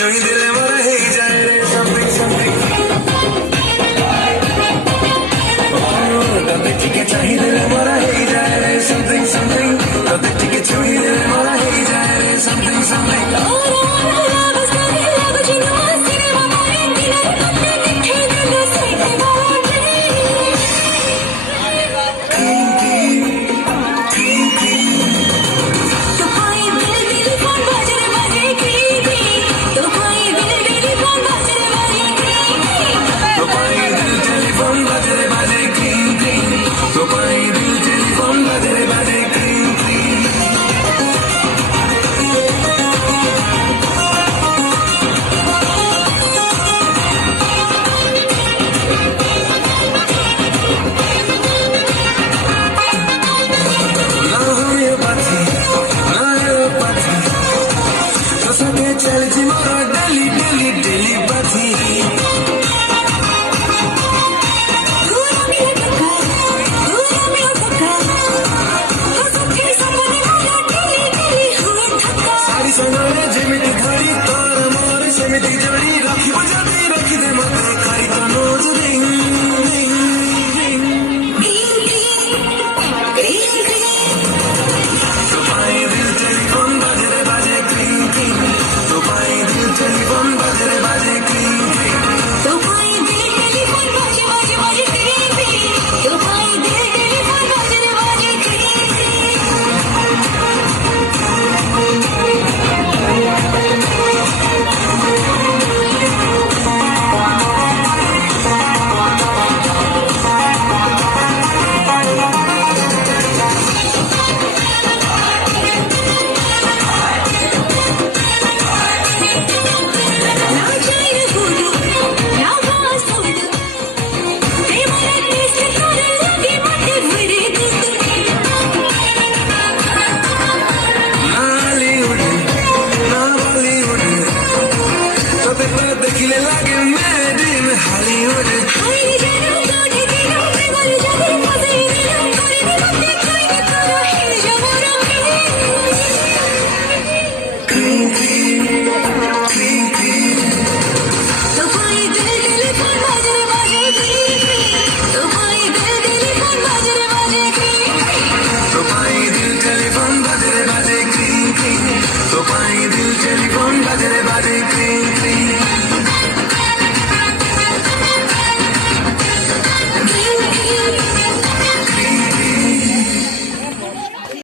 ছুঁই দিলে মরা হয়ে যায় রে something something তোদের টিকে চাহি দিলে মরা হয়ে যায় রে something something তোদের টিকে ছুঁই দিলে মরা হয়ে যায় রে something something चल जी मोरा डेली डेली डेली बाथी सारी संगाले जेमिति घड़ी तोर मोर सेमिति जोड़ी राखी बजाती राखी दे मते खाई तो नोज रिंग देखिले लागे मेड इन हॉलीवुड तो पाई दिल टेलीफोन बजरे बाजे